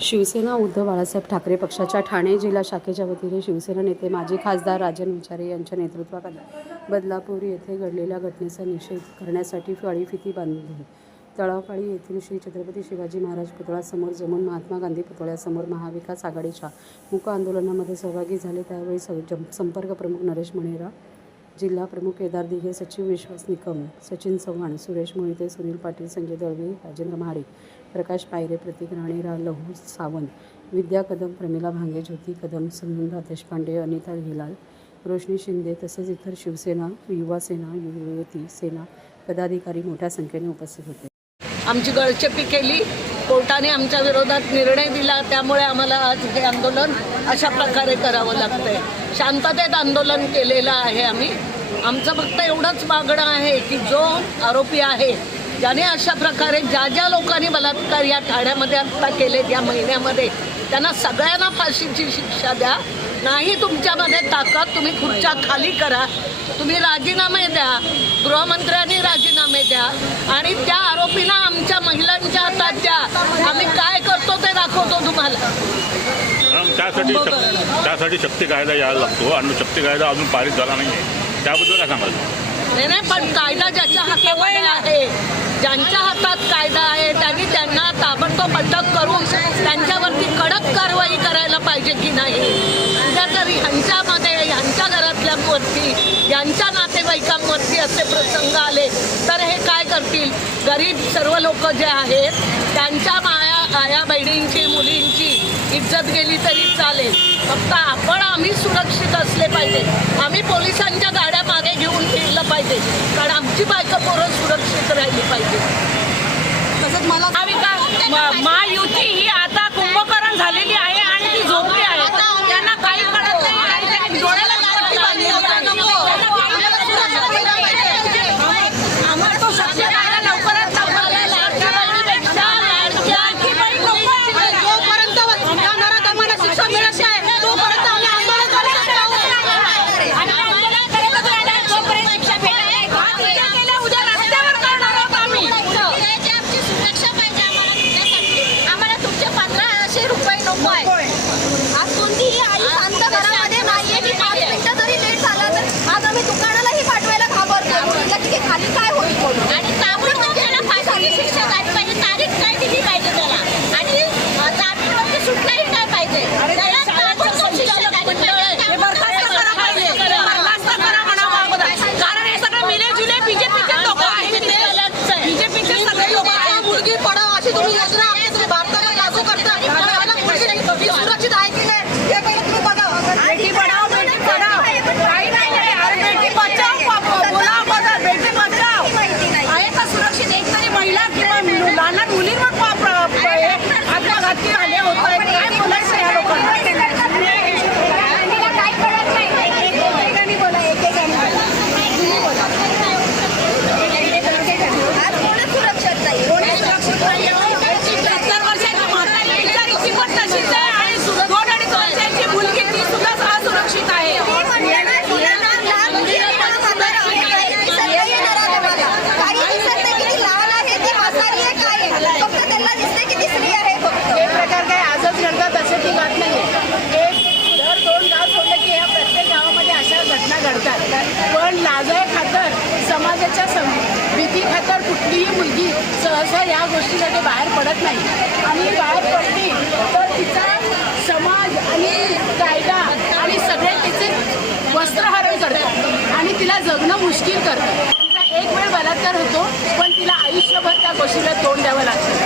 शिवसेना उद्धव बाळासाहेब ठाकरे पक्षाच्या ठाणे जिल्हा शाखेच्या वतीने शिवसेना नेते माजी खासदार राजन विचारे यांच्या नेतृत्वाखाली बदलापूर येथे घडलेल्या घटनेचा निषेध करण्यासाठी फळीफिती बांधली तळावपाळी येथील श्री छत्रपती शिवाजी महाराज पुतळ्यासमोर जमून महात्मा गांधी पुतळ्यासमोर महाविकास आघाडीच्या मूक आंदोलनामध्ये सहभागी झाले त्यावेळी स- जम- संपर्क प्रमुख नरेश मणेरा जिल्हा प्रमुख केदार दिघे सचिव विश्वास निकम सचिन चव्हाण सुरेश मोहिते सुनील पाटील संजय दळवे राजेंद्र महाडिक प्रकाश पायरे प्रतीक राणे रा लहू सावंत विद्या कदम प्रमिला भांगे ज्योती कदम सुनंदा देशपांडे अनिता हिलाल रोशनी शिंदे तसेच इतर शिवसेना युवा सेना युवती सेना पदाधिकारी मोठ्या संख्येने उपस्थित होते. आमची गळचेपी केली. कोर्टाने आमच्या विरोधात निर्णय दिला. त्यामुळे आम्हाला आज हे आंदोलन अशा प्रकारे करावं लागतंय. शांततेत आंदोलन केलेलं आहे आम्ही. आमचं फक्त एवढंच मागणं आहे की जो आरोपी आहे ज्याने अशा प्रकारे ज्या ज्या लोकांनी बलात्कार या ठाण्यामध्ये आत्ता केले या महिन्यामध्ये त्यांना सगळ्यांना फाशीची शिक्षा द्या. नाही तुमच्यामध्ये ताकद तुम्ही खुर्च्या खाली करा. तुम्ही राजीनामे द्या. गृहमंत्र्यांनी राजीनामे द्या. आणि त्या आरोपीला आमच्या महिलांच्या हातात द्या. आम्ही काय करतो ते दाखवतो तुम्हाला. त्यासाठी शक- त्यासाठी शक्ती कायदा यायला लागतो आणि शक्ती कायदा अजून पारित झाला नाही आहे त्याबद्दल काय सांगाल? नाही नाही पण कायदा ज्याच्या हातामध्ये आहे ज्यांच्या हातात कायदा आहे त्यांनी त्यांना ताबडतोब अटक करून त्यांच्यावरती कडक कारवाई करायला पाहिजे की नाही? उद्या तर ह्यांच्यामध्ये ह्यांच्या घरातल्यांवरती यांच्या नातेवाईकांवरती असे प्रसंग आले तर हे काय करतील? गरीब सर्व लोक जे आहेत त्यांच्या माया आया बहिणींची मुलींची इज्जत गेली तरी चालेल. फक्त आपण आम्ही सुरक्षित असले पाहिजे. आम्ही पोलिसांच्या गाड्या मागे घेऊन फिरलं पाहिजे. कारण आमची बायका पोरं सुरक्षित राहिली पाहिजे. तसंच मला महायुती ही खातर मुलगी सहसा या गोष्टीसाठी बाहेर पडत नाही. आणि बाहेर पडली तर तिचा समाज आणि कायदा आणि सगळे तिचे वस्त्रहरण करतात आणि तिला जगणं मुश्किल करतं तिचा एक वेळ बलात्कार होतो पण तिला आयुष्यभर त्या गोष्टीला तोंड द्यावं लागतं.